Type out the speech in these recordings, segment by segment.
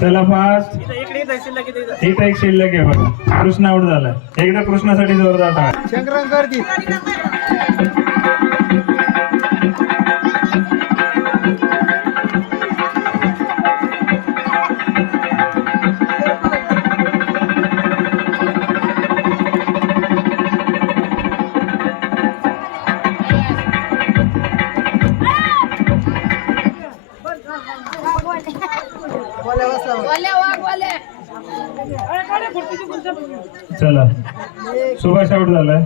चला फास्ट. इथं एक शिल्लक आहे बघा. कृष्ण आउट झाला. एकदा कृष्णासाठी जोरदार टाळ्या. शंकरांकरती चला सुभाष आउट झालाय.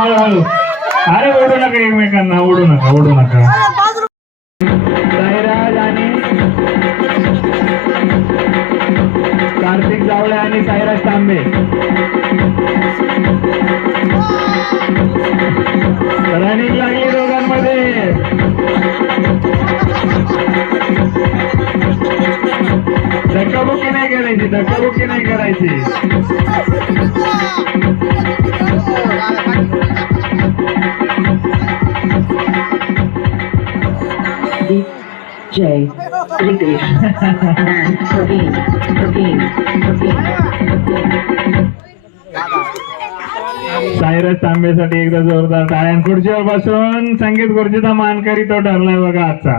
हळू. अरे ओढू नका एकमेकांना. ओढू नका. साईराज आणि कार्तिक जावळे आणि साईराज तांबे. रनिंग लागली दोघांमध्ये. धक्काबुक्की नाही करायची. Jay, Ritesh, and Praveen. Cyrus तांबेसाठी एकदा जोरदार टाळ्या. खुर्चीवर बसून संगीत खुर्चीचा मानकरी तो ठरलाय बघा आजचा.